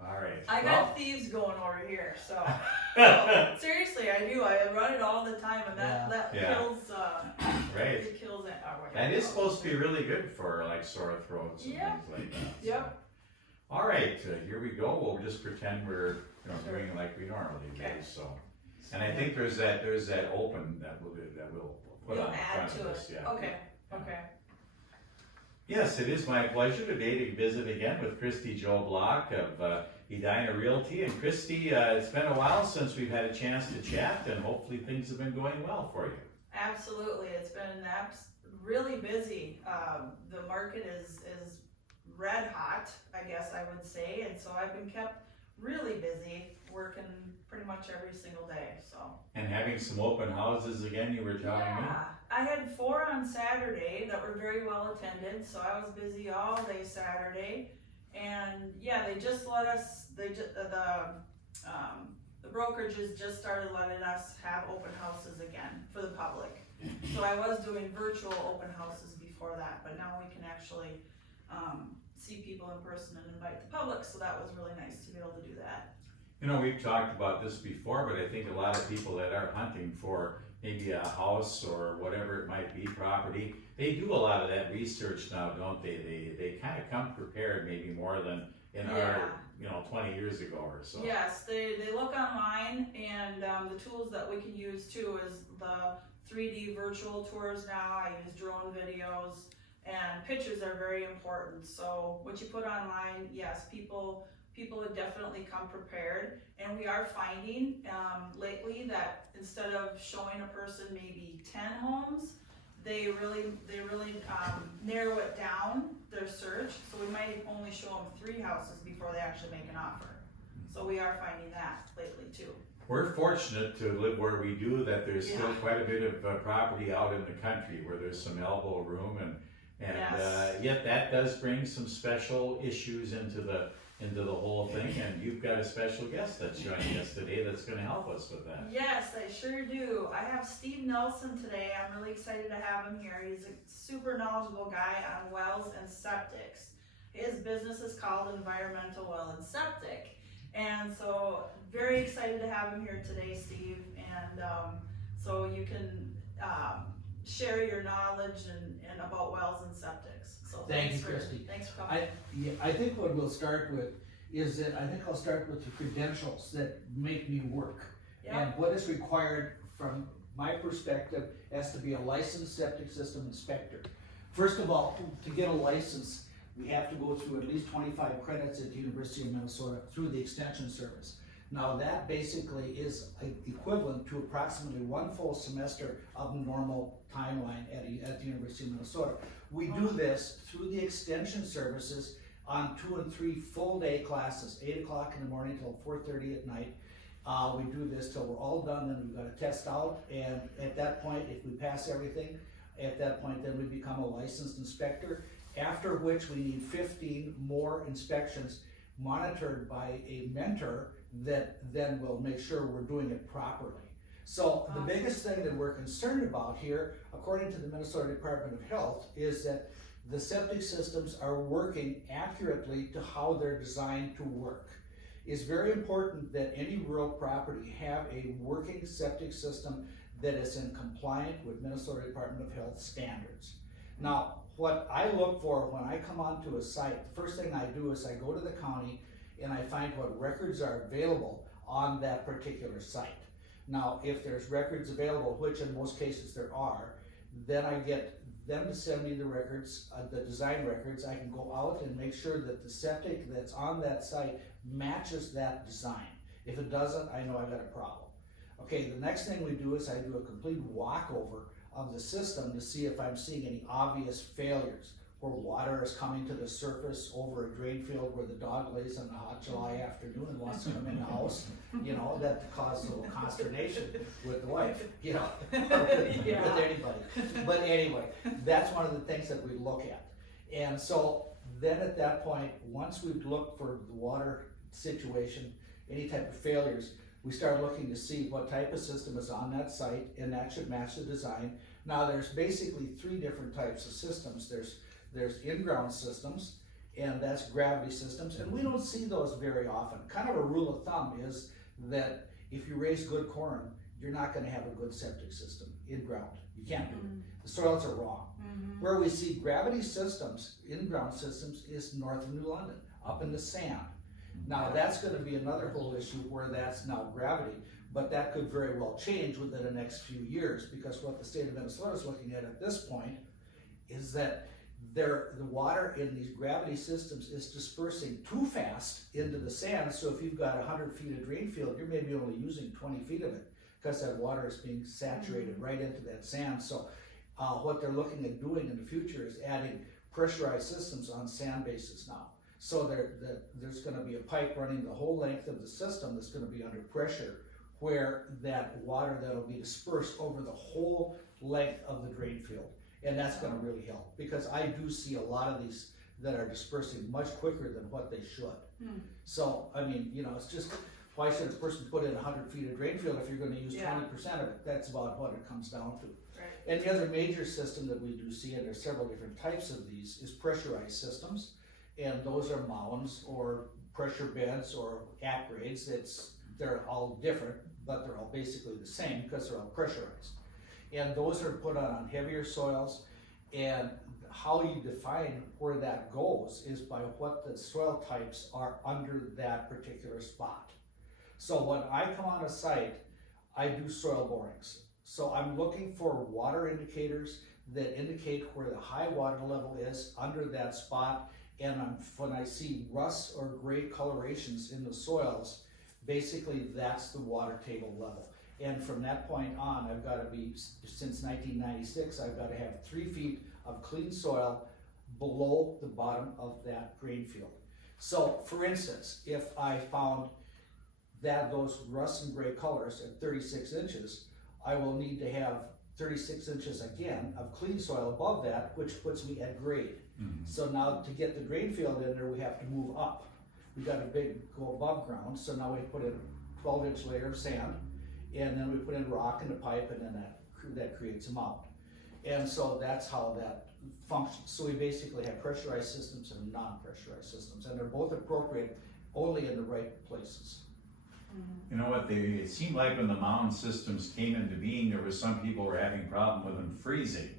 All right. I Well, got thieves going over here, so seriously, I do. I run it all the time, and that Yeah. kills. right. It kills it. That is supposed to be really good for like sore throats and Yep. things like that. So. Yep. All right, here we go. We'll just pretend we're Sure. doing it like we normally do. Okay. So, and I think there's that open that we'll put You'll on add front to of it. us. Yeah. Okay. Okay. Yes, it is my pleasure today to visit again with Kristi Joe Block of Edina Realty. And Kristi, it's been a while since we've had a chance to chat, and hopefully things have been going well for you. Absolutely, it's been really busy. The market is red hot, I guess I would say, and so I've been kept really busy, working pretty much every single day. So. And having some open houses again, you were telling me. Yeah, I had 4 on Saturday that were very well attended, so I was busy all day Saturday. And yeah, they just let us. The brokerages just started letting us have open houses again for the public. So I was doing virtual open houses before that, but now we can actually see people in person and invite the public. So that was really nice to be able to do that. You know, we've talked about this before, but I think a lot of people that are hunting for maybe a house or whatever it might be, property, they do a lot of that research now, don't they? They kind of come prepared maybe more than in our, 20 years ago or so. Yes, they look online, and the tools that we can use too is the 3D virtual tours now. I use drone videos, and pictures are very important. So what you put online, yes, people would definitely come prepared, and we are finding lately that instead of showing a person maybe 10 homes, they really narrow it down, their search, so we might only show them 3 houses before they actually make an offer. So we are finding that lately too. We're fortunate to live where we do, that there's still quite a bit of property out in the country where there's some elbow room, and yet that does bring some special issues into the whole thing, and you've got a special guest that's joining us today that's going to help us with that. Yes, I sure do. I have Steve Nelson today. I'm really excited to have him here. He's a super knowledgeable guy on wells and septics. His business is called Environmental Well and Septic, and so very excited to have him here today, Steve, and so you can share your knowledge and about wells and septics. So Thank you, Kristi. Thanks for coming. I think what we'll start with is that I'll start with the credentials that make me work. Yep. And what is required from my perspective as to be a licensed septic system inspector. First of all, to get a license, we have to go through at least 25 credits at the University of Minnesota through the Extension Service. Now that basically is equivalent to approximately 1 full semester of the normal timeline at the University of Minnesota. We do this through the Extension Services on 2 and 3 full day classes, 8 o'clock in the morning till 4:30 at night. We do this till we're all done, then we've got to test out, and at that point, if we pass everything, at that point then we become a licensed inspector, after which we need 15 more inspections monitored by a mentor that then will make sure we're doing it properly. So the biggest thing that we're concerned about here, according to the Minnesota Department of Health, is that the septic systems are working accurately to how they're designed to work. It's very important that any rural property have a working septic system that is in compliant with Minnesota Department of Health standards. Now, what I look for when I come onto a site, the first thing I do is I go to the county and I find what records are available on that particular site. Now, if there's records available, which in most cases there are, then I get them to send me the records, the design records. I can go out and make sure that the septic that's on that site matches that design. If it doesn't, I know I've got a problem. Okay, the next thing we do is I do a complete walkover of the system to see if I'm seeing any obvious failures, where water is coming to the surface over a drain field where the dog lays on a hot July afternoon and wants to come in the house, that causes a little consternation with the wife, with anybody. But anyway, that's one of the things that we look at. And so then at that point, once we've looked for the water situation, any type of failures, we start looking to see what type of system is on that site, and that should match the design. Now there's basically 3 different types of systems. There's in-ground systems, and that's gravity systems, and we don't see those very often. Kind of a rule of thumb is that if you raise good corn, you're not gonna have a good septic system in ground. You can't do it. The soils are wrong. Where we see gravity systems, in-ground systems, is north of New London, up in the sand. Now that's gonna be another whole issue where that's now gravity, but that could very well change within the next few years, because what the state of Minnesota is looking at this point is that the water in these gravity systems is dispersing too fast into the sand. So if you've got 100 feet of drain field, you're maybe only using 20 feet of it, because that water is being saturated right into that sand. So what they're looking at doing in the future is adding pressurized systems on sand bases now. So there's going to be a pipe running the whole length of the system that's going to be under pressure, where that water that'll be dispersed over the whole length of the drain field. And that's going to really help, because I do see a lot of these that are dispersing much quicker than what they should. So, I mean, you know, it's just, why should a person put in 100 feet of drain field if you're going to use 20% of it? That's about what it comes down to. Right. And the other major system that we do see, and there's several different types of these, is pressurized systems. And those are mounds or pressure beds or at-grades. They're all different, but they're all basically the same because they're all pressurized. And those are put on heavier soils, and how you define where that goes is by what the soil types are under that particular spot. So when I come on a site, I do soil borings. So I'm looking for water indicators that indicate where the high water level is under that spot, and when I see rust or gray colorations in the soils, basically that's the water table level. And from that point on, I've got to be, since 1996, I've got to have 3 feet of clean soil below the bottom of that drain field. So for instance, if I found that those rust and gray colors at 36 inches, I will need to have 36 inches again of clean soil above that, which puts me at grade. So now to get the drain field in there, we have to move up. We got to go above ground, so now we put in a 12-inch layer of sand, and then we put in rock in the pipe, and then that creates a mound. And so that's how that functions. So we basically have pressurized systems and non-pressurized systems, and they're both appropriate only in the right places. You know what, it seemed like when the mound systems came into being, there was some people were having problem with them freezing.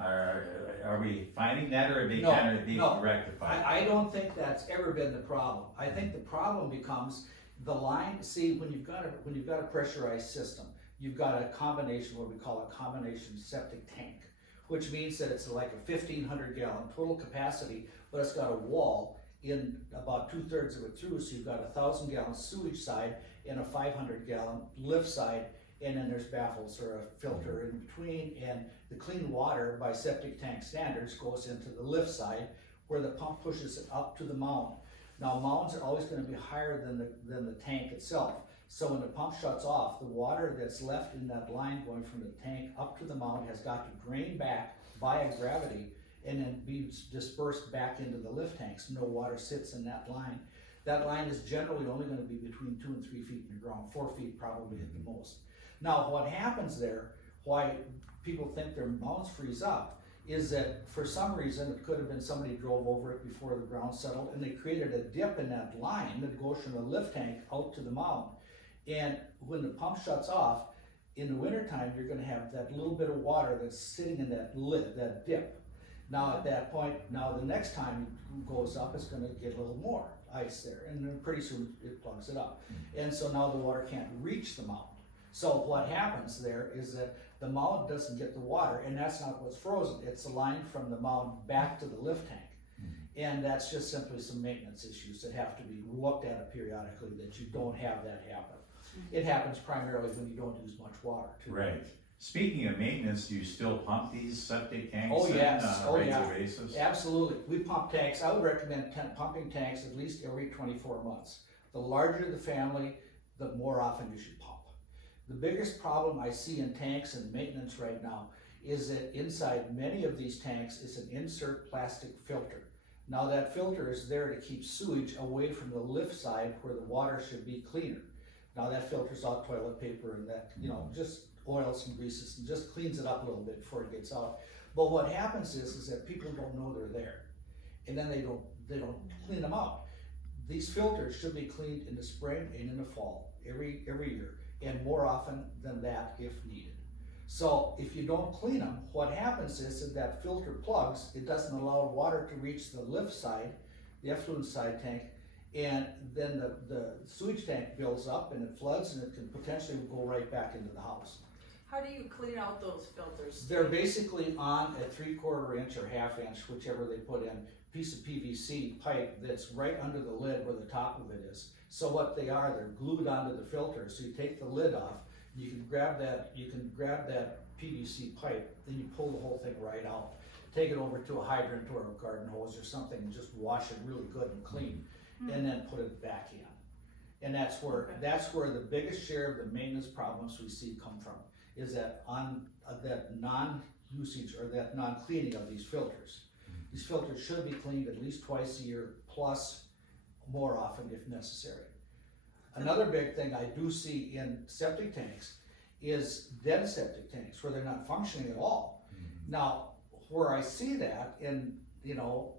Are we finding that, or are they kind of being rectified? I don't think that's ever been the problem. I think the problem becomes the line. See, when you've got a pressurized system, you've got a combination, what we call a combination septic tank, which means that it's like a 1,500 gallon total capacity, but it's got a wall in about 2/3 of it through, so you've got a 1,000 gallon sewage side and a 500 gallon lift side, and then there's baffles or a filter in between, and the clean water by septic tank standards goes into the lift side where the pump pushes it up to the mound. Now mounds are always going to be higher than the tank itself, so when the pump shuts off, the water that's left in that line going from the tank up to the mound has got to drain back via gravity and then be dispersed back into the lift tanks. No water sits in that line. That line is generally only going to be between 2 and 3 feet in the ground, 4 feet probably at the most. Now what happens there, why people think their mounds freeze up, is that for some reason, it could have been somebody drove over it before the ground settled, and they created a dip in that line that goes from the lift tank out to the mound. And when the pump shuts off, in the wintertime, you're going to have that little bit of water that's sitting in that dip. Now at that point, the next time it goes up, it's going to get a little more ice there, and then pretty soon it plugs it up. And so now the water can't reach the mound. So what happens there is that the mound doesn't get the water, and that's not what's frozen. It's the line from the mound back to the lift tank. And that's just simply some maintenance issues that have to be looked at periodically, that you don't have that happen. It happens primarily when you don't use much water too. Right. Speaking of maintenance, do you still pump these septic tanks on a regular basis? Absolutely. We pump tanks. I would recommend pumping tanks at least every 24 months. The larger the family, the more often you should pump. The biggest problem I see in tanks and maintenance right now is that inside many of these tanks is an insert plastic filter. Now that filter is there to keep sewage away from the lift side where the water should be cleaner. Now that filters out toilet paper and that, just oils and greases, and just cleans it up a little bit before it gets out. But what happens is that people don't know they're there. and then they don't clean them out. These filters should be cleaned in the spring and in the fall, every year, and more often than that if needed. So if you don't clean them, what happens is that filter plugs, it doesn't allow water to reach the lift side, the effluent side tank, and then the sewage tank builds up and it floods and it can potentially go right back into the house. How do you clean out those filters? They're basically on a 3/4 inch or 1/2 inch, whichever they put in, piece of PVC pipe that's right under the lid where the top of it is. So what they are, they're glued onto the filter. So you take the lid off, you can grab that PVC pipe, then you pull the whole thing right out. Take it over to a hydrant or a garden hose or something and just wash it really good and clean, and then put it back in. And that's where the biggest share of the maintenance problems we see come from, is that that non-usage or that non-cleaning of these filters. These filters should be cleaned at least twice a year, plus more often if necessary. Another big thing I do see in septic tanks is dead septic tanks where they're not functioning at all. Now, where I see that, and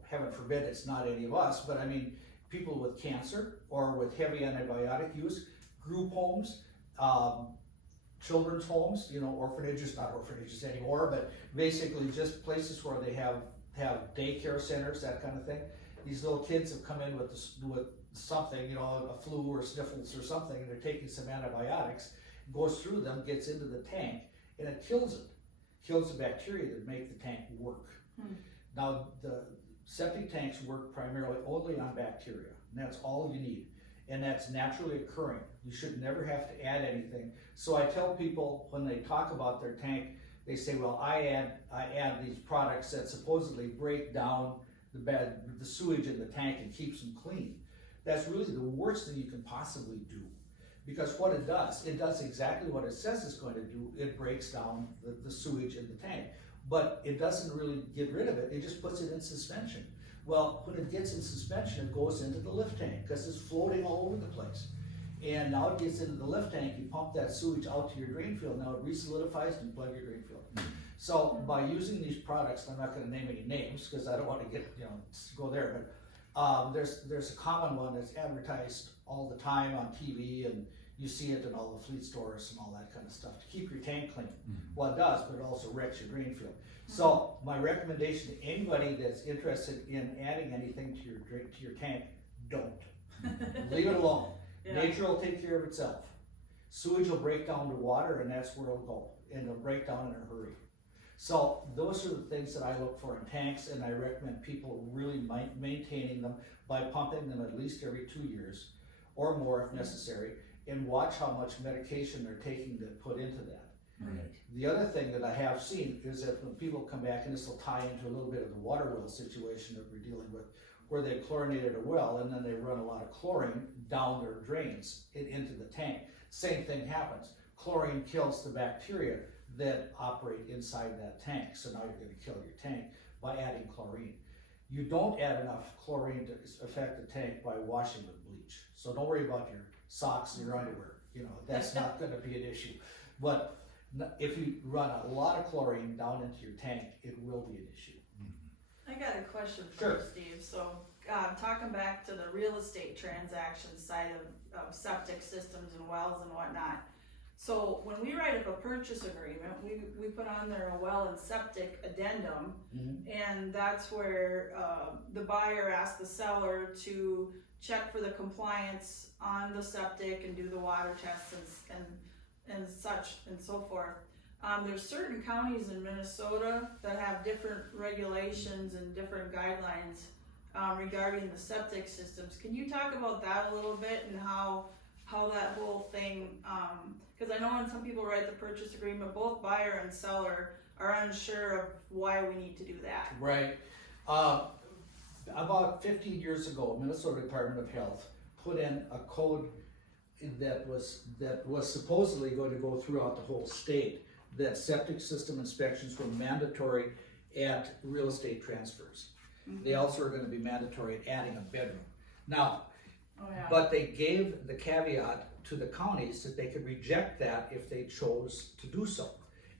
heaven forbid it's not any of us, but I mean, people with cancer or with heavy antibiotic use, group homes, children's homes, orphanages, not orphanages anymore, but basically just places where they have daycare centers, that kind of thing. These little kids have come in with something, a flu or sniffles or something, and they're taking some antibiotics, goes through them, gets into the tank, and it kills the bacteria that make the tank work. Now, the septic tanks work primarily only on bacteria, and that's all you need. And that's naturally occurring. You should never have to add anything. So I tell people when they talk about their tank, they say, well, I add these products that supposedly break down the sewage in the tank and keeps them clean. That's really the worst thing you can possibly do. Because what it does exactly what it says it's going to do. It breaks down the sewage in the tank. But it doesn't really get rid of it, it just puts it in suspension. Well, when it gets in suspension, it goes into the lift tank because it's floating all over the place. And now it gets into the lift tank, you pump that sewage out to your drain field, now it re-solidifies and you plug your drain field. So by using these products, I'm not going to name any names because I don't want to go there, but there's a common one that's advertised all the time on TV, and you see it in all the fleet stores and all that kind of stuff to keep your tank clean. Well, it does, but it also wrecks your drain field. So my recommendation to anybody that's interested in adding anything to your tank, don't. Leave it alone. Yeah. Nature will take care of itself. Sewage will break down to water, and that's where it'll go, and it'll break down in a hurry. So those are the things that I look for in tanks, and I recommend people really maintaining them by pumping them at least every 2 years or more if necessary, and watch how much medication they're taking to put into that. Right. The other thing that I have seen is that when people come back, and this will tie into a little bit of the water well situation that we're dealing with, where they chlorinated a well and then they run a lot of chlorine down their drains into the tank. Same thing happens. Chlorine kills the bacteria that operate inside that tank. So now you're going to kill your tank by adding chlorine. You don't add enough chlorine to affect the tank by washing with bleach. So don't worry about your socks and your underwear. That's not going to be an issue. But if you run a lot of chlorine down into your tank, it will be an issue. I got a question for Sure. you, Steve. So, talking back to the real estate transaction side of septic systems and wells and whatnot. So, when we write up a purchase agreement, we put on there a well and septic addendum, and that's where the buyer asks the seller to check for the compliance on the septic and do the water tests and such and so forth. There's certain counties in Minnesota that have different regulations and different guidelines regarding the septic systems. Can you talk about that a little bit and how that whole thing, because I know when some people write the purchase agreement, both buyer and seller are unsure of why we need to do that. Right. About 15 years ago, Minnesota Department of Health put in a code that was supposedly going to go throughout the whole state, that septic system inspections were mandatory at real estate transfers. They also are going to be mandatory at adding a bedroom. Now, but they gave the caveat to the counties that they could reject that if they chose to do so.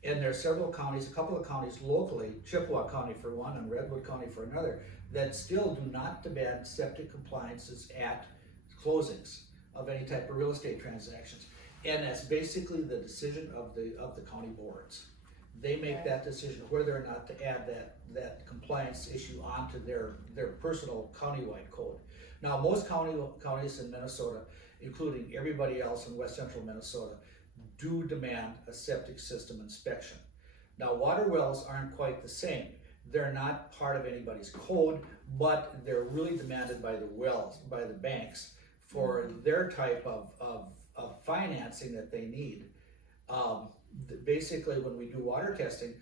And there are several counties, a couple of counties locally, Chippewa County for one and Redwood County for another, that still do not demand septic compliances at closings of any type of real estate transactions. And that's basically the decision of the county boards. They make that decision whether or not to add that compliance issue onto their personal countywide code. Now, most counties in Minnesota, including everybody else in west central Minnesota, do demand a septic system inspection. Now, water wells aren't quite the same. They're not part of anybody's code, but they're really demanded by the wells, by the banks, for their type of financing that they need. Basically, when we do water testing,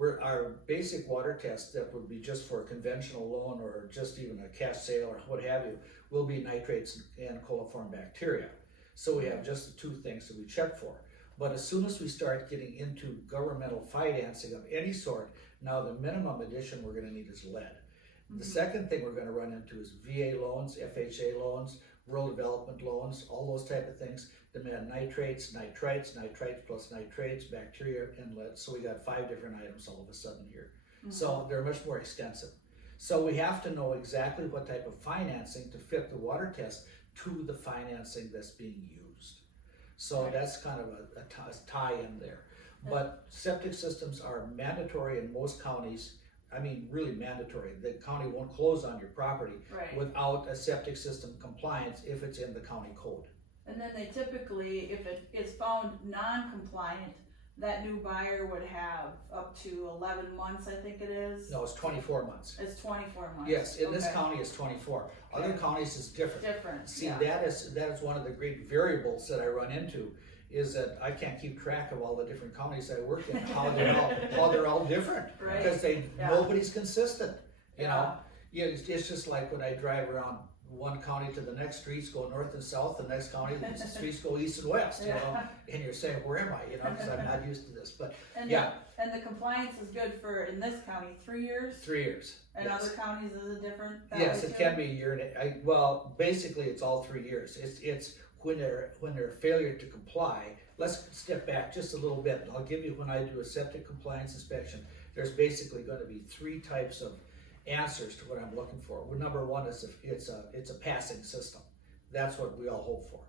our basic water test that would be just for a conventional loan or just even a cash sale or what have you, will be nitrates and coliform bacteria. So we have just the two things that we check for. But as soon as we start getting into governmental financing of any sort, now the minimum addition we're going to need is lead. The second thing we're going to run into is VA loans, FHA loans, rural development loans, all those type of things demand nitrates, nitrites plus nitrates, bacteria, and lead. So we got 5 different items all of a sudden here. So they're much more extensive. So we have to know exactly what type of financing to fit the water test to the financing that's being used. So that's kind of a tie-in there. But septic systems are mandatory in most counties. I mean, really mandatory. The county won't close on your property without a septic system compliance if it's in the county code. And then they typically, if it is found non-compliant, that new buyer would have up to 11 months, I think it is. No, it's 24 months. It's 24 months. Yes, in this county it's 24. Other counties is different. See, that is one of the great variables that I run into, is that I can't keep track of all the different counties I work in, how they're all different, because nobody's consistent. You know, it's just like when I drive around one county to the next, streets go north and south, the next county the streets go east and west. You know, and you're saying, where am I? You know, because I'm not used to this. But and the compliance is good for, in this county, 3 years. 3 years. And other counties is it different? Yes, it can be a year. Well, basically, it's all 3 years. It's when they're failure to comply. Let's step back just a little bit. I'll give you, when I do a septic compliance inspection, there's basically going to be 3 types of answers to what I'm looking for. Well, number one is it's a passing system. That's what we all hope for.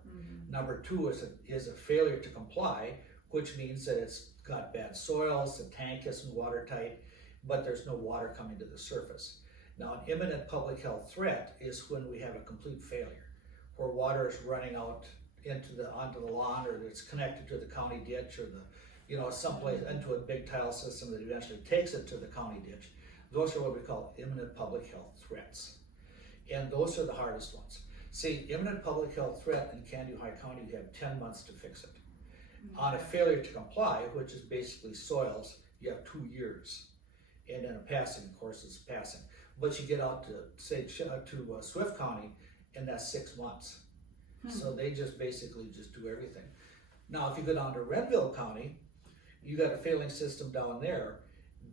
Number 2 is a failure to comply, which means that it's got bad soils, the tank isn't watertight, but there's no water coming to the surface. Now, an imminent public health threat is when we have a complete failure, where water is running out onto the lawn, or it's connected to the county ditch, or someplace into a big tile system that eventually takes it to the county ditch. Those are what we call imminent public health threats. And those are the hardest ones. See, imminent public health threat in Kansas County, you have 10 months to fix it. On a failure to comply, which is basically soils, you have 2 years. And then a passing, of course, is passing. But you get out to, say, to Swift County, and that's 6 months. So they just basically do everything. Now, if you go down to Renville County, you got a failing system down there.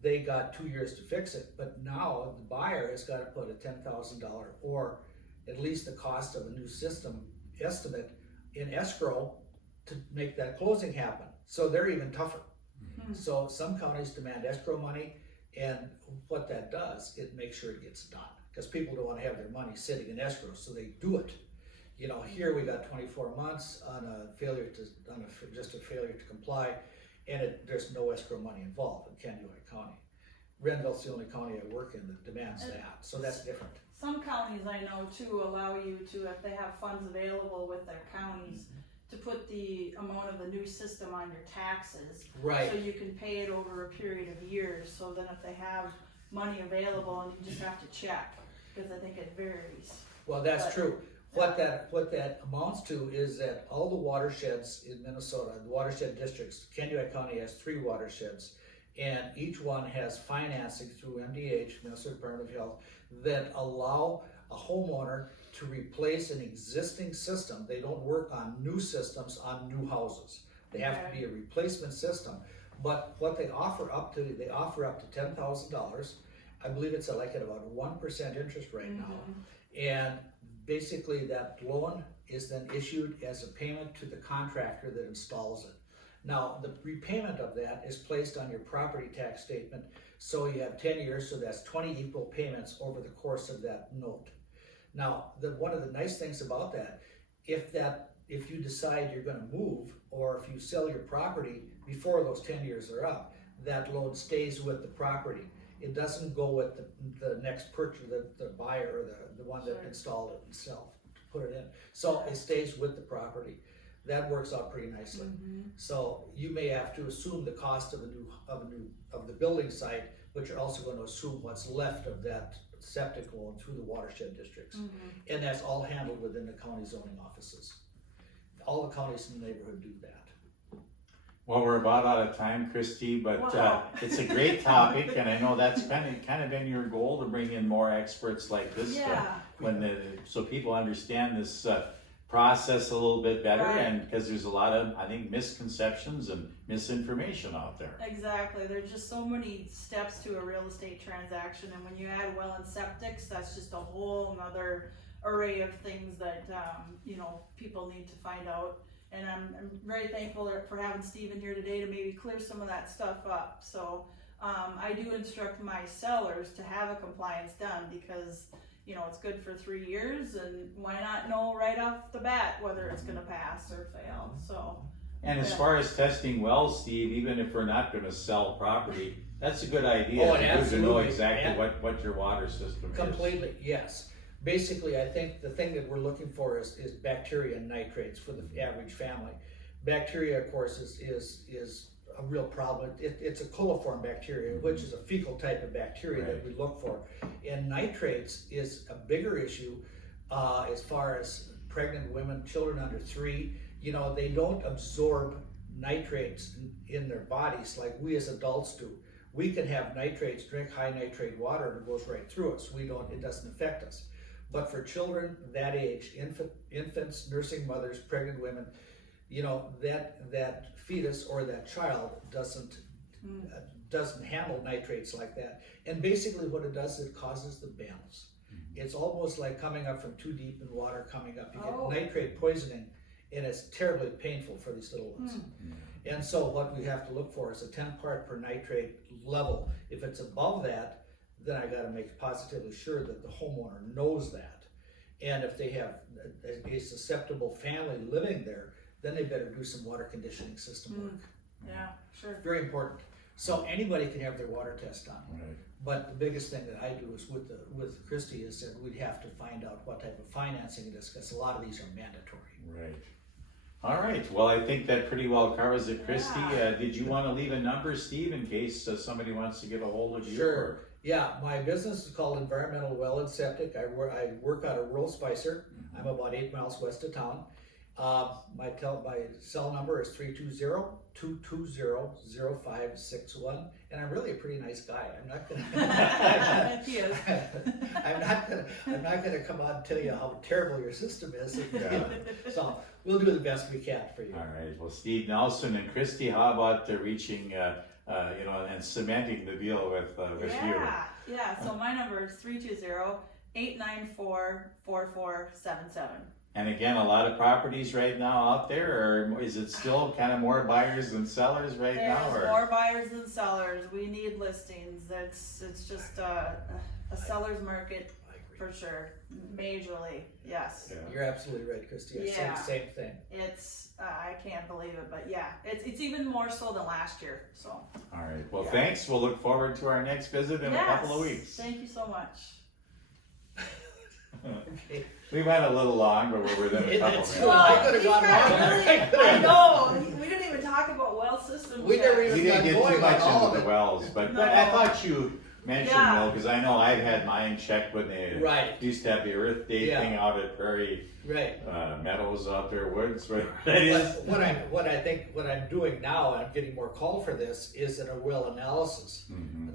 They got 2 years to fix it, but now the buyer has got to put a $10,000 or at least the cost of a new system estimate in escrow to make that closing happen. So they're even tougher. So some counties demand escrow money, and what that does, it makes sure it gets done, because people don't want to have their money sitting in escrow, so they do it. You know, here we got 24 months on just a failure to comply, and there's no escrow money involved in Kansas County. Renville's the only county I work in that demands that, so that's different. Some counties I know too allow you to, if they have funds available with their counties, to put the amount of the new system on your taxes. Right. So you can pay it over a period of years, so then if they have money available, and you just have to check, because I think it varies. Well, that's true. What that amounts to is that all the watersheds in Minnesota, the watershed districts, Kansas County has 3 watersheds, and each one has financing through MDH, Minnesota Department of Health, that allow a homeowner to replace an existing system. They don't work on new systems on new houses. They have to be a replacement system. But what they offer up to $10,000. I believe it's at about 1% interest right now. And basically that loan is then issued as a payment to the contractor that installs it. Now, the repayment of that is placed on your property tax statement, so you have 10 years, so that's 20 equal payments over the course of that note. Now, one of the nice things about that, if you decide you're gonna move, or if you sell your property before those 10 years are up, that loan stays with the property. It doesn't go with the next purchaser, the buyer, or the one that installed it himself, to put it in. So it stays with the property. That works out pretty nicely. So you may have to assume the cost of the building site, but you're also going to assume what's left of that septic loan through the watershed districts. And that's all handled within the county zoning offices. All the counties in the neighborhood do that. Well, we're about out of time, Kristi, but it's a great topic, and I know that's kind of been your goal, to bring in more experts like this, so people understand this process a little bit better, and because there's a lot of, I think, misconceptions and misinformation out there. Exactly. There's just so many steps to a real estate transaction, and when you add well and septics, that's just a whole nother array of things that people need to find out. And I'm very thankful for having Stephen here today to maybe clear some of that stuff up. So I do instruct my sellers to have a compliance done, because it's good for 3 years, and why not know right off the bat whether it's going to pass or fail. So. And as far as testing wells, Steve, even if we're not going to sell property, that's a good idea. It's good to know exactly what your water system is. Completely, yes. Basically, I think the thing that we're looking for is bacteria and nitrates for the average family. Bacteria, of course, is a real problem. It's a coliform bacteria, which is a fecal type of bacteria that we look for. And nitrates is a bigger issue as far as pregnant women, children under 3. They don't absorb nitrates in their bodies like we as adults do. We can have nitrates, drink high nitrate water, and it goes right through us. It doesn't affect us. But for children that age, infants, nursing mothers, pregnant women, that fetus or that child doesn't handle nitrates like that. And basically what it does, it causes the bounce. It's almost like coming up from too deep in water coming up. You get nitrate poisoning, and it's terribly painful for these little ones. And so what we have to look for is a 10 part per nitrate level. If it's above that, then I got to make positively sure that the homeowner knows that. And if they have a susceptible family living there, then they better do some water conditioning system work. Yeah, sure. Very important. So anybody can have their water test done. Right. But the biggest thing that I do is with Kristi is that we'd have to find out what type of financing it is, because a lot of these are mandatory. Right. All right. Well, I think that pretty well covers it, Kristi. Did you want to leave a number, Steve, in case somebody wants to get a hold of you? Sure. Yeah, my business is called Environmental Well and Septic. I work out of Rural Spicer. I'm about 8 miles west of town. My cell number is 320-220-0561, and I'm really a pretty nice guy. I'm not gonna. I'm not gonna come out and tell you how terrible your system is. So we'll do the best we can for you. All right. Well, Steve Nelson and Kristi, how about reaching, and cementing the deal with you? Yeah. So my number is 320-894-4477. And again, a lot of properties right now out there, or is it still kind of more buyers than sellers right now? There's more buyers than sellers. We need listings. It's just a seller's market for sure. Majorly, yes. Yeah. You're absolutely right, Kristi. I say the same thing. It's I can't believe it, but yeah, it's even more so than last year. So. All right. Well, thanks. We'll look forward to our next visit in a couple of weeks. Thank you so much. Okay. We went a little long, but we're within a couple minutes. I could have gone longer. I know. We didn't even talk about well systems. We didn't get too much into the wells, but I thought you mentioned though, because I know I've had mine checked when they used to have the Earth Day thing out at Prairie Meadows out there, woods. Right? What I'm doing now, and I'm getting more call for this, is a well analysis,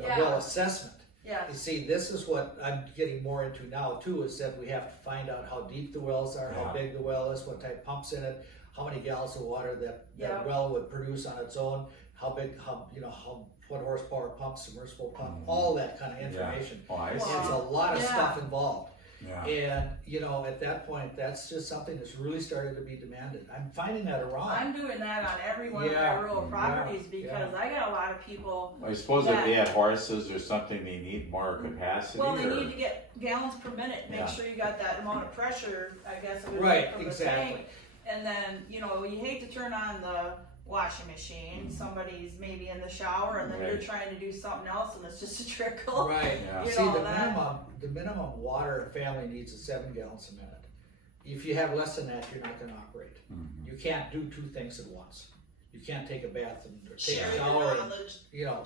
a well assessment. Yeah. You see, this is what I'm getting more into now too, is that we have to find out how deep the wells are, how big the well is, what type pumps in it, how many gallons of water that well would produce on its own, what horsepower pump, submersible pump, all that kind of information. Oh, I see. It's a lot of stuff involved. Yeah. And, you know, at that point, that's just something that's really started to be demanded. I'm finding that around. I'm doing that on every one of my Yeah, rural yeah, properties because I got a lot of people. I suppose if they had horses or something, they need more capacity. Well, they or- need to get gallons per minute, make Yeah. sure you got that amount of pressure, I guess it would be Right, from the exactly. tank. And then, you know, you hate to turn on the washing machine, somebody's maybe in the shower and then you're Right. trying to do something else and it's just a trickle. Right. Yeah. You See, know, the that- minimum water a family needs is 7 gallons a minute. If you have less than that, you're not gonna operate. Mhm. You can't do 2 things at once. You can't take a bath and or take Share a your shower and, knowledge you know.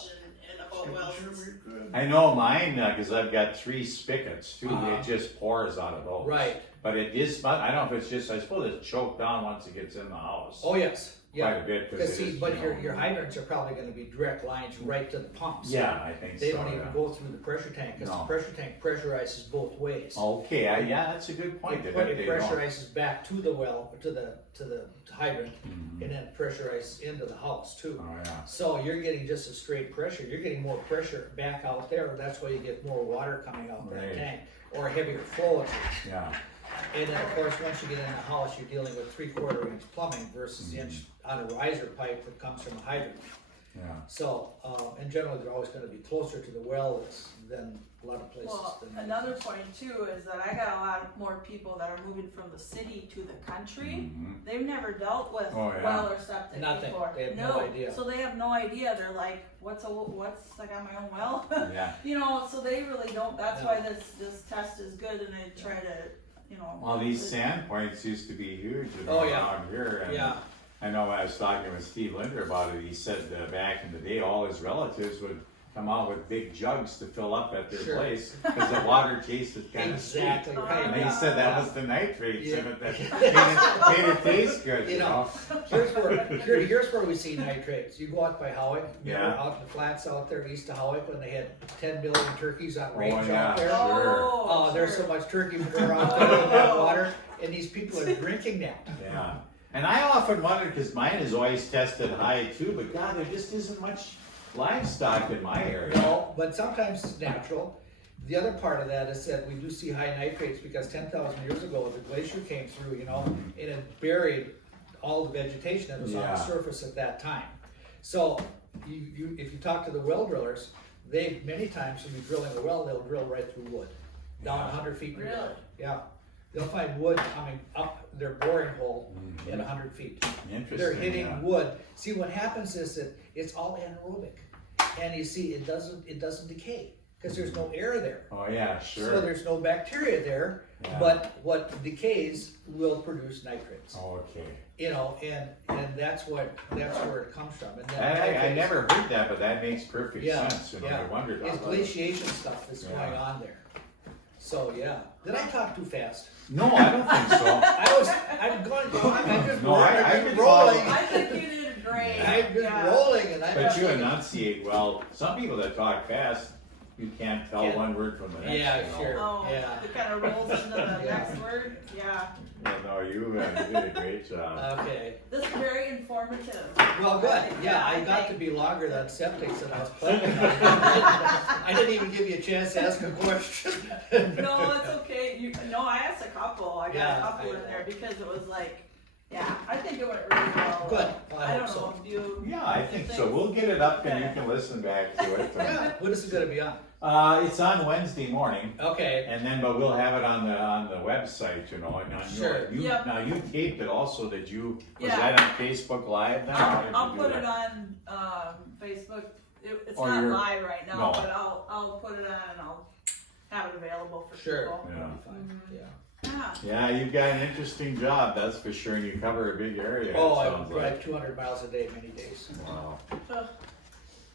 and about wells. I know mine, cause I've got 3 spigots too, Uh-huh. it just pours out of those. Right. But it is, I don't know if it's just, I suppose it's choked down once it gets in the house. Oh, yes. Quite Yeah. a bit, cause Because it see, is, but you know, your hydrants are probably gonna be direct lines right to the pumps. Yeah, I think They so, don't even yeah. go through the pressure tank, because No. the pressure tank pressurizes both ways. Okay, yeah, that's a good point. It I bet they don't. pressurizes back to the well, to the hydrant, Mhm. and then pressurizes into the house too. Oh, yeah. So you're getting just a straight pressure, you're getting more pressure back out there, that's why you get more water coming out that Right. tank, or a heavier flow at least. Yeah, And then of course, once you get in the house, you're dealing with 3/4 inch plumbing versus the inch on a riser pipe that comes from a hydrant. yeah. So, in general, they're always gonna be closer to the well than a lot of places. Well, than- another point too is that I got a lot more people that are moving from the city to the country. Mhm. They've never dealt with Oh, yeah. well or septic Nothing. before. They have no idea. So they have no idea. They're like, what's I got my own well? Yeah. You know, so they really don't, that's No. why this test is good and they try to, you know. Well, these sand points used to be huge Oh, yeah. around here. And Yeah. I know when I was talking with Steve Linder about it, he said back in the day, all his relatives would come out with big jugs to fill up at their Sure. place because the water tasted kind of sweet. Exactly right. And he Yeah. said that was the nitrates in Yeah. it that made it taste good, You you know, know? here's where we see nitrates. You go out by Howick, Yeah. out in the flats out there east of Howick when they had 10 million turkeys on range yeah. out there. Sure. Oh, there's so sure. much turkey manure out there in that water, and these people are drinking that. Yeah. And I often wonder, because mine is always tested high too, but God, there just isn't much livestock in my area. No, but sometimes it's natural. The other part of that is that we do see high nitrates because 10,000 years ago, the glacier came through, you know, and it buried all the vegetation that was on the Yeah. surface at that time. So, if you talk to the well drillers, they many times when you're drilling a well, they'll drill right through wood, down Yeah. 100 feet. Really? Yeah, they'll find wood coming up their boring hole Mhm. at 100 feet. Interesting. They're hitting yeah. wood. See, what happens is that it's all anaerobic, and you see it doesn't decay because there's no air there. Oh, yeah, So sure. there's no bacteria there, Yeah. but what decays will produce nitrates. Okay. You know, and that's where it comes from. And then I nitrates- never heard that, but that makes perfect Yeah, sense. You know, yeah. I wondered It's about that. glaciation stuff that's going Yeah. on there. So yeah, did I talk too fast? No, I don't think so. I'm going. I'm just No, I I'm could just rolling. follow. I think you did great. I'm just Yeah. rolling, and I'm. But you enunciate well. Some people that talk fast, you can't tell Can't- one word from the next. Yeah, you know. sure. Oh, Yeah. it kind of rolls into the Yeah. next word. Yeah. Yeah, no, you did a great job. Okay. This is very informative. Well, good. Yeah, I got to think- be longer than septics than I was planning on. I didn't even give you a chance to ask a question. No, it's okay. I asked a couple. I got Yeah, a couple I in know. there because it was like, yeah, I think it went really well. Good. I I don't hope so. know if you. Yeah, I think so. We'll get it up and you Okay. can listen back to it. Yeah, when is it gonna be on? It's on Wednesday morning, Okay. and then but we'll have it on the website, you know. And on Sure. Yep. Now you taped it also. Did you? Was Yeah. that on Facebook Live? Then? How did you I'll do put that? it on Facebook. It's Oh, not you're- live right now, No. but I'll put it on and I'll have it available for Sure. people. That'll be fine. Mhm. Yeah. Yeah. Yeah, you've got an interesting job, that's for sure, and you cover a big area. Oh, it I sounds drive like. 200 miles a day many days. Wow. Ugh.